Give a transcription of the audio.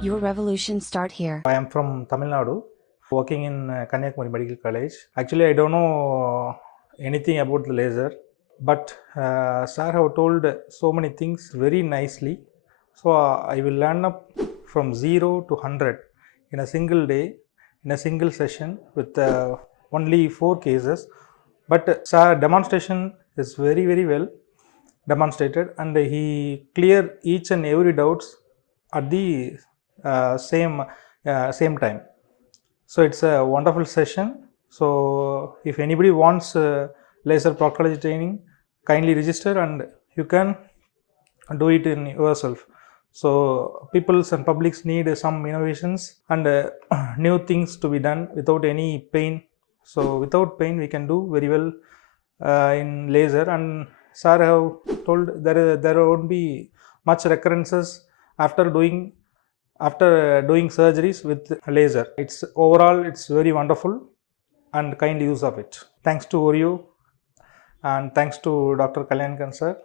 Your revolution start here. I am from Tamil Nadu, working in Kanyakumari Medical College. Actually, I don't know anything about the laser, but sir have told so many things very nicely. So I will learn up from 0 to 100 in a single day, in a single session with only 4 cases. But sir demonstration is very well demonstrated, and he clear each and every doubts at the same time. So it's a wonderful session. So if anybody wants laser proctology training, kindly register and you can do it in yourself. So peoples and publics need some innovations and new things to be done without any pain. So without pain we can do very well in laser, and sir have told there won't be much recurrences after doing surgeries with laser. It's overall it's very wonderful and kind use of it. Thanks to Oreo and thanks to Dr. Kalyankan sir.